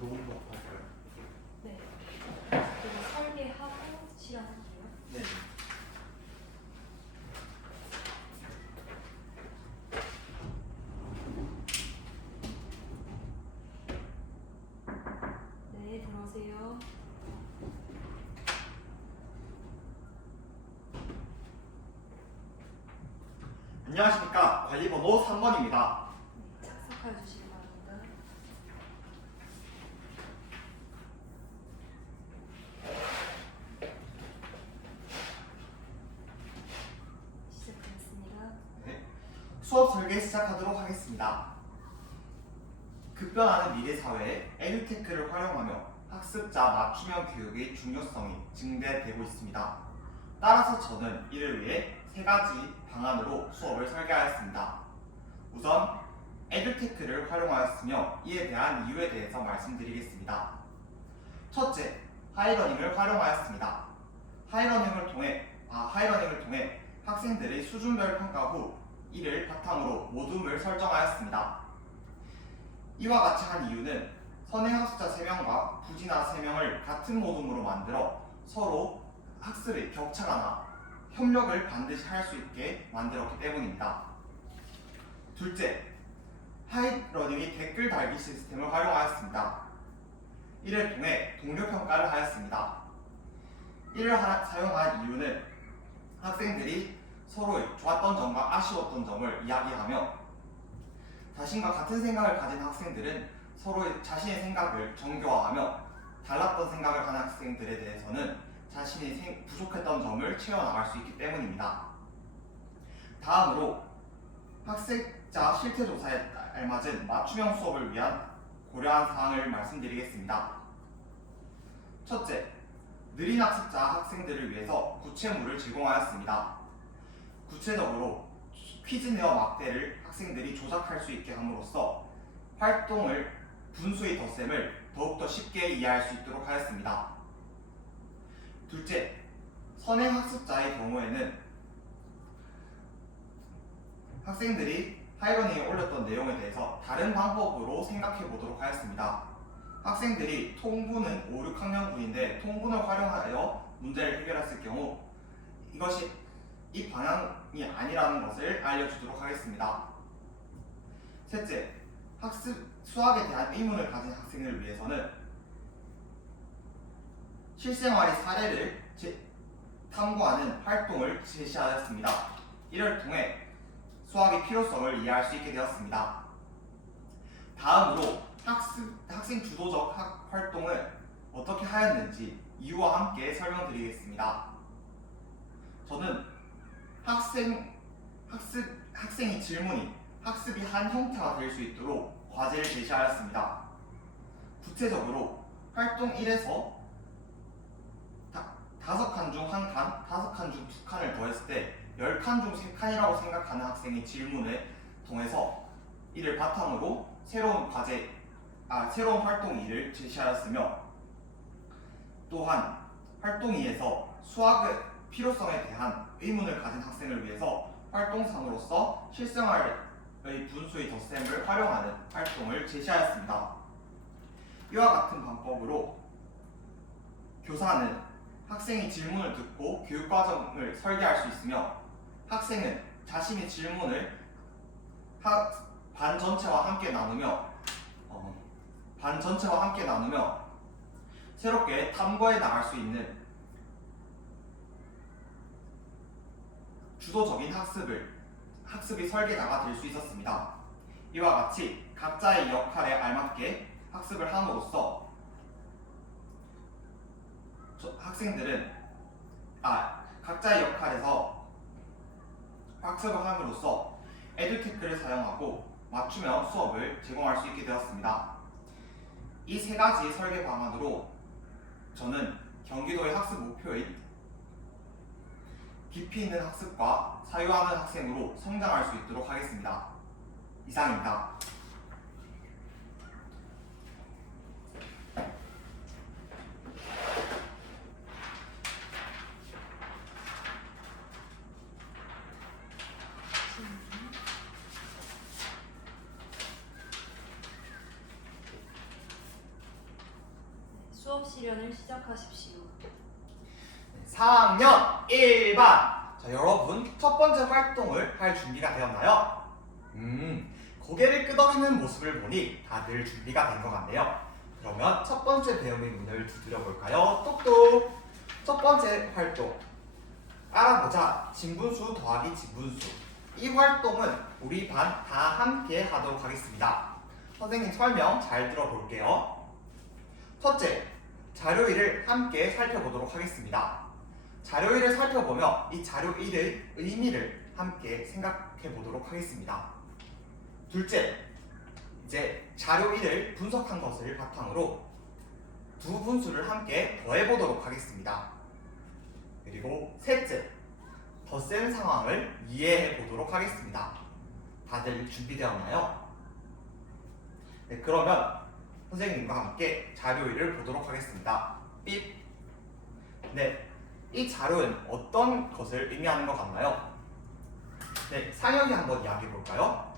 들어오는 거 할까요? 네. 그리고 설계하고 실현할게요. 네. 네, 들어오세요. 안녕하십니까. 관리번호 3번입니다. 네, 착석해 주시기 바랍니다. 시작하겠습니다. 네. 수업 설계 시작하도록 하겠습니다. 급변하는 미래 사회에 에듀테크를 활용하며 학습자 맞춤형 교육의 중요성이 증대되고 있습니다. 따라서 저는 이를 위해 세 가지 방안으로 수업을 설계하였습니다. 우선 에듀테크를 활용하였으며 이에 대한 이유에 대해서 말씀드리겠습니다. 첫째, 하이러닝을 활용하였습니다. 하이러닝을 통해 학생들의 수준별 평가 후 이를 바탕으로 모둠을 설정하였습니다. 이와 같이 한 이유는 선행학습자 3명과 부진하 3명을 같은 모둠으로 만들어 서로 학습의 격차가 나 협력을 반드시 할 수 있게 만들었기 때문입니다. 둘째, 하이러닝이 댓글 달기 시스템을 활용하였습니다. 이를 통해 동료 평가를 하였습니다. 이를 사용한 이유는 학생들이 서로의 좋았던 점과 아쉬웠던 점을 이야기하며 자신과 같은 생각을 가진 학생들은 서로의 자신의 생각을 정교화하며 달랐던 생각을 가진 학생들에 대해서는 자신이 부족했던 점을 채워나갈 수 있기 때문입니다. 다음으로 학습자 실태조사에 알맞은 맞춤형 수업을 위한 고려한 사항을 말씀드리겠습니다. 첫째, 느린 학습자 학생들을 위해서 구체물을 제공하였습니다. 구체적으로 퀴즈 내어 막대를 학생들이 조작할 수 있게 함으로써 활동을 분수의 덧셈을 더욱더 쉽게 이해할 수 있도록 하였습니다. 둘째, 선행 학습자의 경우에는 학생들이 하이러닝에 올렸던 내용에 대해서 다른 방법으로 생각해 보도록 하였습니다. 학생들이 통분은 5, 6학년군인데 통분을 활용하여 문제를 해결했을 경우 이것이 이 방향이 아니라는 것을 알려주도록 하겠습니다. 셋째, 수학에 대한 의문을 가진 학생을 위해서는 실생활의 사례를 탐구하는 활동을 제시하였습니다. 이를 통해 수학의 필요성을 이해할 수 있게 되었습니다. 다음으로 학생 주도적 활동을 어떻게 하였는지 이유와 함께 설명드리겠습니다. 저는 학생의 질문이 학습이 한 형태가 될 수 있도록 과제를 제시하였습니다. 구체적으로 활동 1에서 5칸 중 1칸, 5칸 중 2칸을 더했을 때 10칸 중 3칸이라고 생각하는 학생의 질문을 통해서 이를 바탕으로 새로운 활동 2를 제시하였으며 또한 활동 2에서 수학의 필요성에 대한 의문을 가진 학생을 위해서 활동 3으로서 실생활의 분수의 덧셈을 활용하는 활동을 제시하였습니다. 이와 같은 방법으로 교사는 학생이 질문을 듣고 교육과정을 설계할 수 있으며 학생은 자신의 질문을 반 전체와 함께 나누며 새롭게 탐구해 나갈 수 있는 주도적인 학습의 설계자가 될 수 있었습니다. 이와 같이 각자의 역할에 알맞게 학습을 함으로써 학생들은 각자의 역할에서 학습을 함으로써 에듀테크를 사용하고 맞춤형 수업을 제공할 수 있게 되었습니다. 이 세 가지 설계 방안으로 저는 경기도의 학습 목표인 깊이 있는 학습과 사유하는 학생으로 성장할 수 있도록 하겠습니다. 이상입니다. 수업 실현을 시작하십시오. 4학년 1반. 자, 여러분 첫 번째 활동을 할 준비가 되었나요? 고개를 끄덕이는 모습을 보니 다들 준비가 된 것 같네요. 그러면 첫 번째 배움의 문을 두드려 볼까요? 똑똑. 첫 번째 활동. 알아보자. 진분수 더하기 진분수. 이 활동은 우리 반 다 함께 하도록 하겠습니다. 선생님 설명 잘 들어볼게요. 첫째, 자료 1을 함께 살펴보도록 하겠습니다. 자료 1을 살펴보며 이 자료 1의 의미를 함께 생각해 보도록 하겠습니다. 둘째, 이제 자료 1을 분석한 것을 바탕으로 두 분수를 함께 더해 보도록 하겠습니다. 그리고 셋째, 더 센 상황을 이해해 보도록 하겠습니다. 다들 준비되었나요? 네, 그러면 선생님과 함께 자료 1을 보도록 하겠습니다. 삐. 네, 이 자료는 어떤 것을 의미하는 것 같나요? 네, 상혁이 한번 이야기해 볼까요?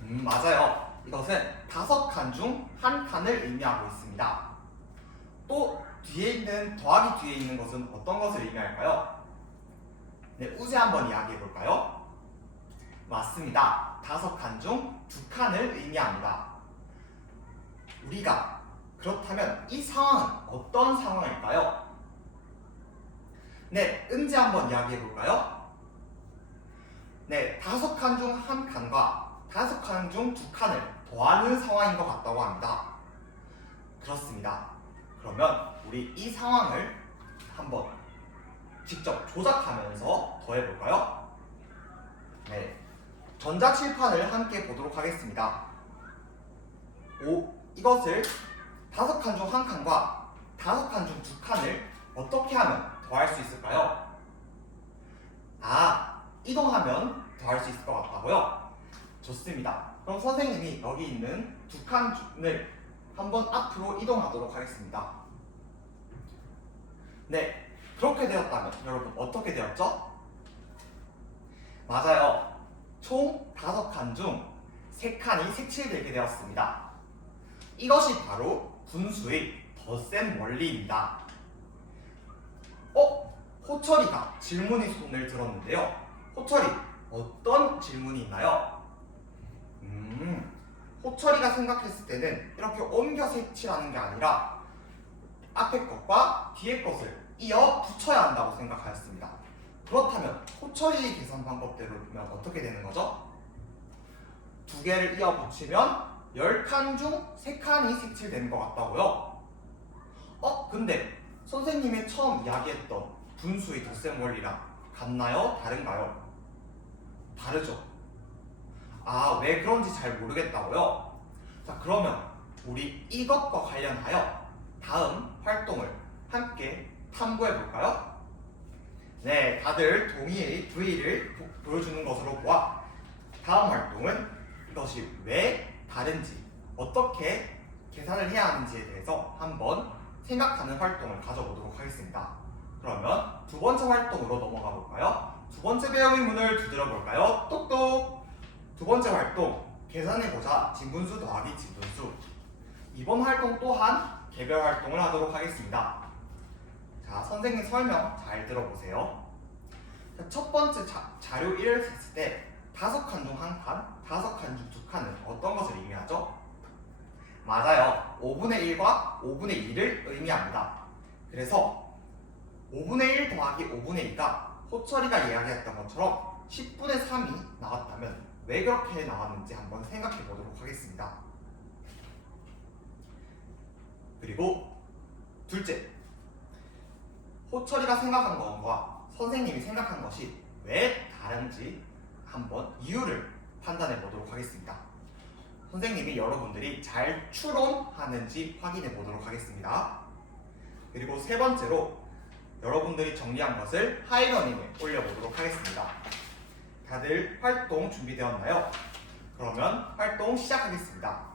맞아요. 이것은 5칸 중 한 칸을 의미하고 있습니다. 또 뒤에 있는 더하기 뒤에 있는 것은 어떤 것을 의미할까요? 네, 우재 한번 이야기해 볼까요? 맞습니다. 5칸 중 2칸을 의미합니다. 우리가 그렇다면 이 상황은 어떤 상황일까요? 네, 은지 한번 이야기해 볼까요? 네, 5칸 중 한 칸과 5칸 중 2칸을 더하는 상황인 것 같다고 합니다. 그렇습니다. 그러면 우리 이 상황을 한번 직접 조작하면서 더해볼까요? 네, 전자칠판을 함께 보도록 하겠습니다. 이것을 5칸 중 한 칸과 5칸 중 2칸을 어떻게 하면 더할 수 있을까요? 이동하면 더할 수 있을 것 같다고요? 좋습니다. 그럼 선생님이 여기 있는 2칸을 한번 앞으로 이동하도록 하겠습니다. 네, 그렇게 되었다면 여러분 어떻게 되었죠? 맞아요. 총 5칸 중 3칸이 색칠되게 되었습니다. 이것이 바로 분수의 덧셈 원리입니다. 호철이가 질문의 손을 들었는데요. 호철이, 어떤 질문이 있나요? 호철이가 생각했을 때는 이렇게 옮겨 색칠하는 게 아니라 앞에 것과 뒤에 것을 이어 붙여야 한다고 생각하였습니다. 그렇다면 호철이의 계산 방법대로 보면 어떻게 되는 거죠? 2개를 이어 붙이면 10칸 중 3칸이 색칠되는 것 같다고요? 근데 선생님이 처음 이야기했던 분수의 덧셈 원리랑 같나요? 다른가요? 다르죠? 왜 그런지 잘 모르겠다고요? 자, 그러면 우리 이것과 관련하여 다음 활동을 함께 탐구해 볼까요? 네, 다들 동의의 V를 보여주는 것으로 보아 다음 활동은 이것이 왜 다른지, 어떻게 계산을 해야 하는지에 대해서 한번 생각하는 활동을 가져보도록 하겠습니다. 그러면 두 번째 활동으로 넘어가 볼까요? 두 번째 배움의 문을 두드려 볼까요? 똑똑! 두 번째 활동, 계산해보자. 진분수 더하기 진분수. 이번 활동 또한 개별 활동을 하도록 하겠습니다. 자, 선생님 설명 잘 들어보세요. 자, 첫 번째 자료 1을 했을 때 5칸 중 한 칸, 5칸 중 2칸은 어떤 것을 의미하죠? 맞아요. 5분의 1과 5분의 2를 의미합니다. 그래서 5분의 1 더하기 5분의 2가 호철이가 이야기했던 것처럼 10분의 3이 나왔다면 왜 그렇게 나왔는지 한번 생각해 보도록 하겠습니다. 그리고 둘째, 호철이가 생각한 것과 선생님이 생각한 것이 왜 다른지 한번 이유를 판단해 보도록 하겠습니다. 선생님이 여러분들이 잘 추론하는지 확인해 보도록 하겠습니다. 그리고 세 번째로 여러분들이 정리한 것을 하이러닝에 올려보도록 하겠습니다. 다들 활동 준비되었나요? 그러면 활동 시작하겠습니다.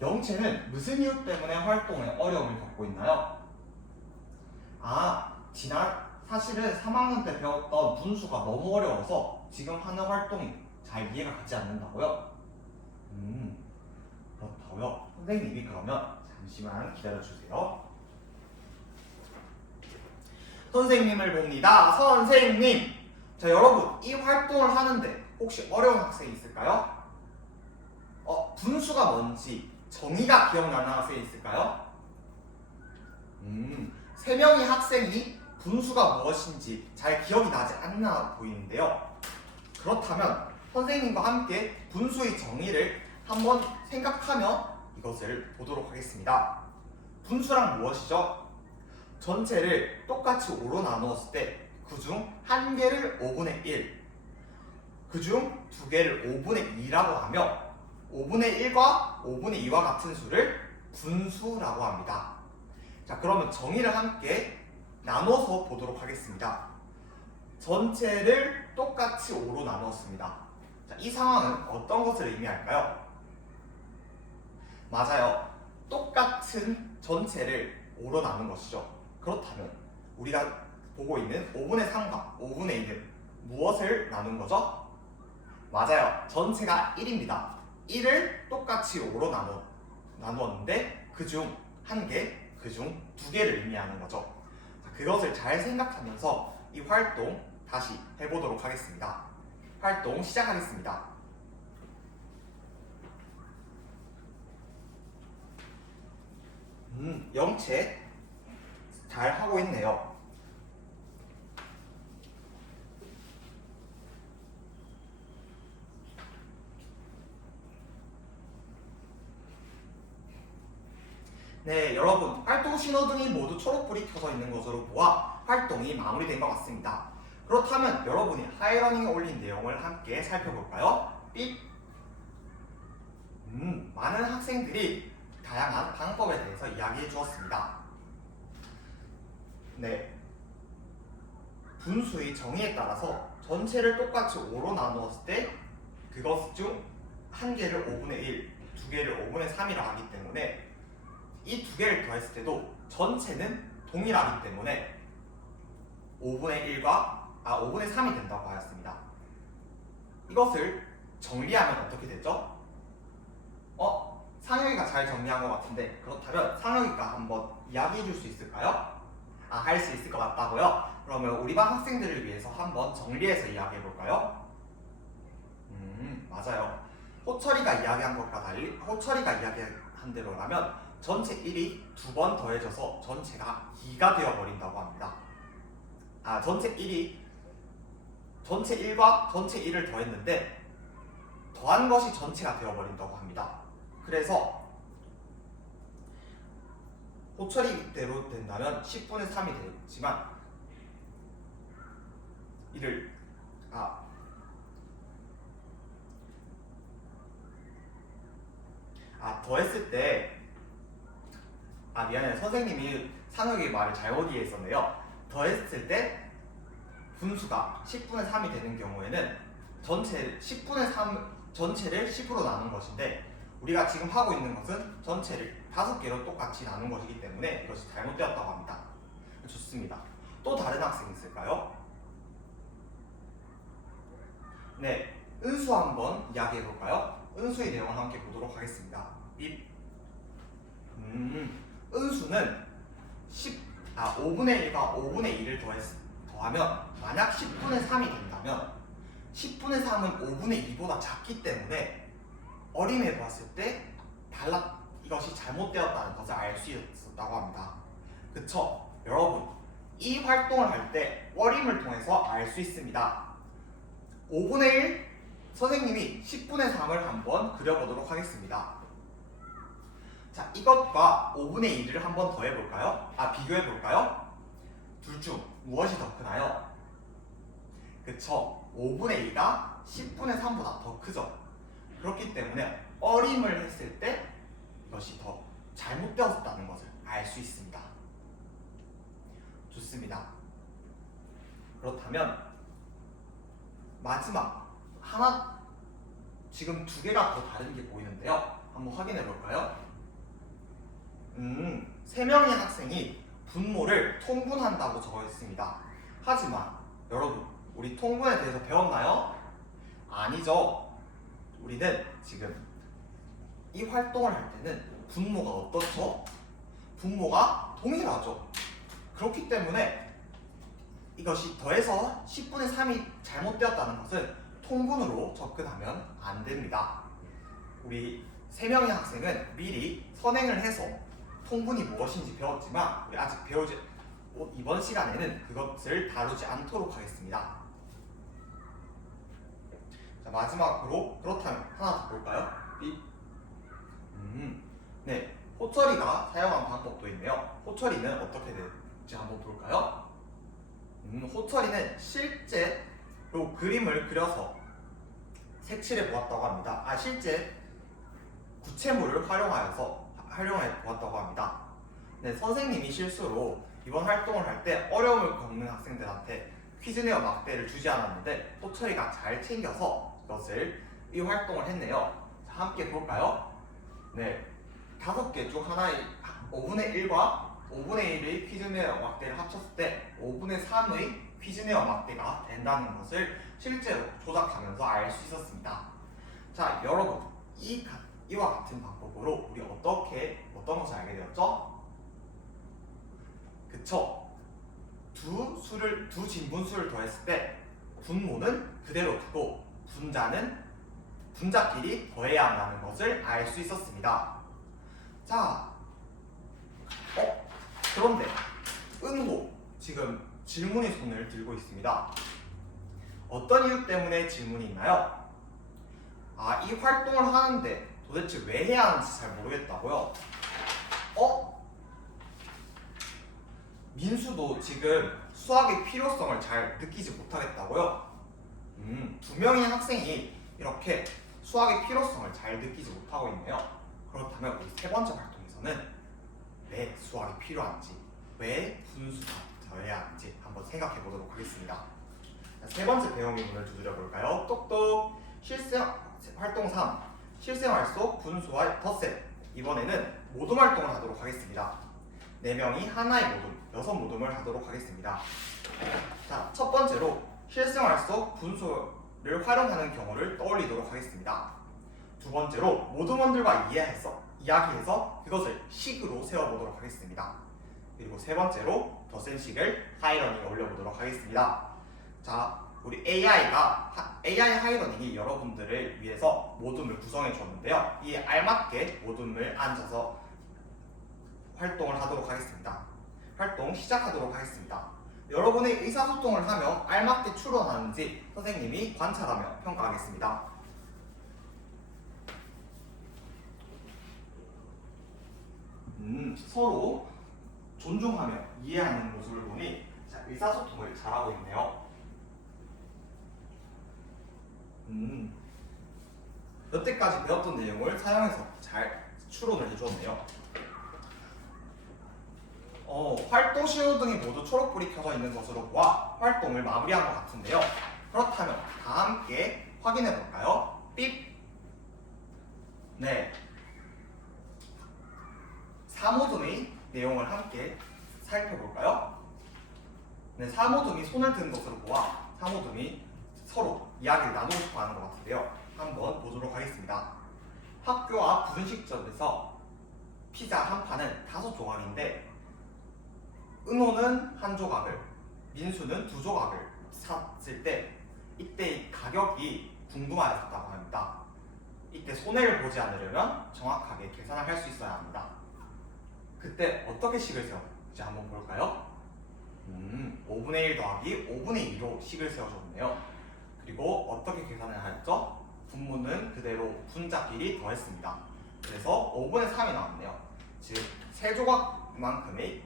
영채는 무슨 이유 때문에 활동에 어려움을 겪고 있나요? 지난 사실은 3학년 때 배웠던 분수가 너무 어려워서 지금 하는 활동이 잘 이해가 가지 않는다고요? 그렇다고요. 선생님이 그러면 잠시만 기다려주세요. 선생님을 봅니다. 선생님! 자, 여러분, 이 활동을 하는데 혹시 어려운 학생이 있을까요? 분수가 뭔지 정의가 기억나는 학생이 있을까요? 3명의 학생이 분수가 무엇인지 잘 기억이 나지 않나 보이는데요. 그렇다면 선생님과 함께 분수의 정의를 한번 생각하며 이것을 보도록 하겠습니다. 분수란 무엇이죠? 전체를 똑같이 5로 나누었을 때 그중 한 개를 5분의 1, 그중 두 개를 5분의 2라고 하며 5분의 1과 5분의 2와 같은 수를 분수라고 합니다. 자, 그러면 정의를 함께 나눠서 보도록 하겠습니다. 전체를 똑같이 5로 나누었습니다. 자, 이 상황은 어떤 것을 의미할까요? 맞아요. 똑같은 전체를 5로 나눈 것이죠. 그렇다면 우리가 보고 있는 5분의 3과 5분의 2는 무엇을 나눈 거죠? 맞아요. 전체가 1입니다. 1을 똑같이 5로 나누었는데 그중 한 개, 그중 두 개를 의미하는 거죠. 자, 그것을 잘 생각하면서 이 활동 다시 해보도록 하겠습니다. 활동 시작하겠습니다. 영채 잘 하고 있네요. 네, 여러분, 활동 신호등이 모두 초록불이 켜져 있는 것으로 보아 활동이 마무리된 것 같습니다. 그렇다면 여러분이 하이러닝에 올린 내용을 함께 살펴볼까요? 삑! 많은 학생들이 다양한 방법에 대해서 이야기해 주었습니다. 네, 분수의 정의에 따라서 전체를 똑같이 5로 나누었을 때 그것 중 한 개를 5분의 1, 두 개를 5분의 3이라 하기 때문에 이 두 개를 더했을 때도 전체는 동일하기 때문에 5분의 3이 된다고 하였습니다. 이것을 정리하면 어떻게 되죠? 상혁이가 잘 정리한 것 같은데 그렇다면 상혁이가 한번 이야기해 줄 수 있을까요? 할 수 있을 것 같다고요? 그러면 우리 반 학생들을 위해서 한번 정리해서 이야기해 볼까요? 맞아요. 호철이가 이야기한 것과 달리 호철이가 이야기한 대로라면 전체 1이 두 번 더해져서 전체가 2가 되어버린다고 합니다. 전체 1과 전체 1을 더했는데 더한 것이 전체가 되어버린다고 합니다. 그래서 호철이대로 된다면 10분의 3이 되지만 이를 더했을 때 미안해요. 선생님이 상혁이 말을 잘못 이해했었네요. 더했을 때 분수가 10분의 3이 되는 경우에는 전체를 10으로 나눈 것인데 우리가 지금 하고 있는 것은 전체를 5개로 똑같이 나눈 것이기 때문에 이것이 잘못되었다고 합니다. 좋습니다. 또 다른 학생 있을까요? 네, 은수 한번 이야기해 볼까요? 은수의 내용을 함께 보도록 하겠습니다. 은수는 5분의 1과 5분의 2를 더하면 만약 10분의 3이 된다면 10분의 3은 5분의 2보다 작기 때문에 어림해 봤을 때 이것이 잘못되었다는 것을 알 수 있었다고 합니다. 그쵸? 여러분, 이 활동을 할 때 어림을 통해서 알 수 있습니다. 5분의 1 선생님이 10분의 3을 한번 그려보도록 하겠습니다. 자, 이것과 5분의 2를 한번 더해볼까요? 비교해볼까요? 둘 중 무엇이 더 크나요? 그쵸? 5분의 2가 10분의 3보다 더 크죠? 그렇기 때문에 어림을 했을 때 이것이 더 잘못되었다는 것을 알 수 있습니다. 좋습니다. 그렇다면 마지막 지금 두 개가 더 다른 게 보이는데요. 한번 확인해 볼까요? 3명의 학생이 분모를 통분한다고 적어 있습니다. 하지만 여러분, 우리 통분에 대해서 배웠나요? 아니죠. 우리는 지금 이 활동을 할 때는 분모가 어떻죠? 분모가 동일하죠. 그렇기 때문에 이것이 더해서 10분의 3이 잘못되었다는 것은 통분으로 접근하면 안 됩니다. 우리 3명의 학생은 미리 선행을 해서 통분이 무엇인지 배웠지만 우리 아직 배우지 이번 시간에는 그것을 다루지 않도록 하겠습니다. 자, 마지막으로 그렇다면 하나 더 볼까요? 네, 호철이가 사용한 방법도 있네요. 호철이는 어떻게 될지 한번 볼까요? 호철이는 실제로 그림을 그려서 색칠해 보았다고 합니다. 실제 구체물을 활용해 보았다고 합니다. 네, 선생님이 실수로 이번 활동을 할 때 어려움을 겪는 학생들한테 퀴즈 내어 막대를 주지 않았는데 호철이가 잘 챙겨서 이 활동을 했네요. 자, 함께 볼까요? 네, 5개 중 하나의 5분의 1과 5분의 1의 퀴즈 내어 막대를 합쳤을 때 5분의 3의 퀴즈 내어 막대가 된다는 것을 실제로 조작하면서 알 수 있었습니다. 자, 여러분, 이와 같은 방법으로 우리 어떤 것을 알게 되었죠? 그쵸? 두 진분수를 더했을 때 분모는 그대로 두고 분자끼리 더해야 한다는 것을 알 수 있었습니다. 자, 그런데 은호 지금 질문의 손을 들고 있습니다. 어떤 이유 때문에 질문이 있나요? 이 활동을 하는데 도대체 왜 해야 하는지 잘 모르겠다고요? 민수도 지금 수학의 필요성을 잘 느끼지 못하겠다고요? 2명의 학생이 이렇게 수학의 필요성을 잘 느끼지 못하고 있네요. 그렇다면 우리 세 번째 활동에서는 왜 수학이 필요한지, 왜 분수가 더해야 하는지 한번 생각해 보도록 하겠습니다. 자, 세 번째 배움의 문을 두드려 볼까요? 똑똑. 활동 3. 실생활 속 분수와 덧셈. 이번에는 모둠 활동을 하도록 하겠습니다. 4명이 하나의 모둠, 6모둠을 하도록 하겠습니다. 자, 첫 번째로 실생활 속 분수를 활용하는 경우를 떠올리도록 하겠습니다. 두 번째로 모둠원들과 이야기해서 그것을 식으로 세워보도록 하겠습니다. 그리고 세 번째로 덧셈식을 하이러닝에 올려보도록 하겠습니다. 자, 우리 AI 하이러닝이 여러분들을 위해서 모둠을 구성해 줬는데요. 이에 알맞게 모둠을 앉아서 활동을 하도록 하겠습니다. 활동 시작하도록 하겠습니다. 여러분의 의사소통을 하며 알맞게 추론하는지 선생님이 관찰하며 평가하겠습니다. 서로 존중하며 이해하는 모습을 보니 의사소통을 잘하고 있네요. 여태까지 배웠던 내용을 사용해서 잘 추론을 해주었네요. 활동 신호등이 모두 초록불이 켜져 있는 것으로 보아 활동을 마무리한 것 같은데요. 그렇다면 다 함께 확인해 볼까요? 삑! 네. 4모둠의 내용을 함께 살펴볼까요? 네, 4모둠이 손을 든 것으로 보아 4모둠이 서로 이야기를 나누고 싶어 하는 것 같은데요. 한번 보도록 하겠습니다. 학교 앞 분식점에서 피자 한 판은 5조각인데 은호는 1조각을, 민수는 2조각을 샀을 때 이때 가격이 궁금하였다고 합니다. 이때 손해를 보지 않으려면 정확하게 계산을 할 수 있어야 합니다. 그때 어떻게 식을 세웠는지 한번 볼까요? 5분의 1 더하기 5분의 2로 식을 세워줬네요. 그리고 어떻게 계산을 하였죠? 분모는 그대로 분자끼리 더했습니다. 그래서 5분의 3이 나왔네요. 즉 3조각만큼의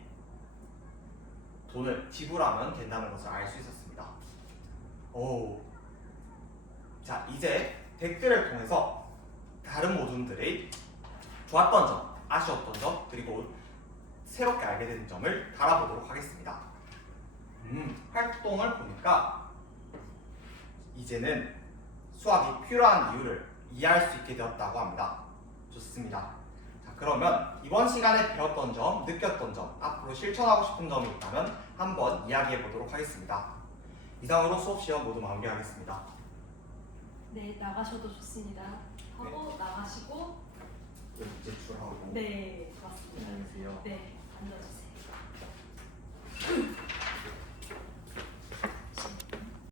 돈을 지불하면 된다는 것을 알 수 있었습니다. 자, 이제 댓글을 통해서 다른 모둠들의 좋았던 점, 아쉬웠던 점, 그리고 새롭게 알게 된 점을 달아보도록 하겠습니다. 활동을 보니까 이제는 수학이 필요한 이유를 이해할 수 있게 되었다고 합니다. 좋습니다. 자, 그러면 이번 시간에 배웠던 점, 느꼈던 점, 앞으로 실천하고 싶은 점이 있다면 한번 이야기해 보도록 하겠습니다. 이상으로 수업 시험 모두 마무리하겠습니다. 네, 나가셔도 좋습니다. 하고 나가시고 제출하고 네, 맞습니다. 안녕히 계세요. 네, 앉아주세요.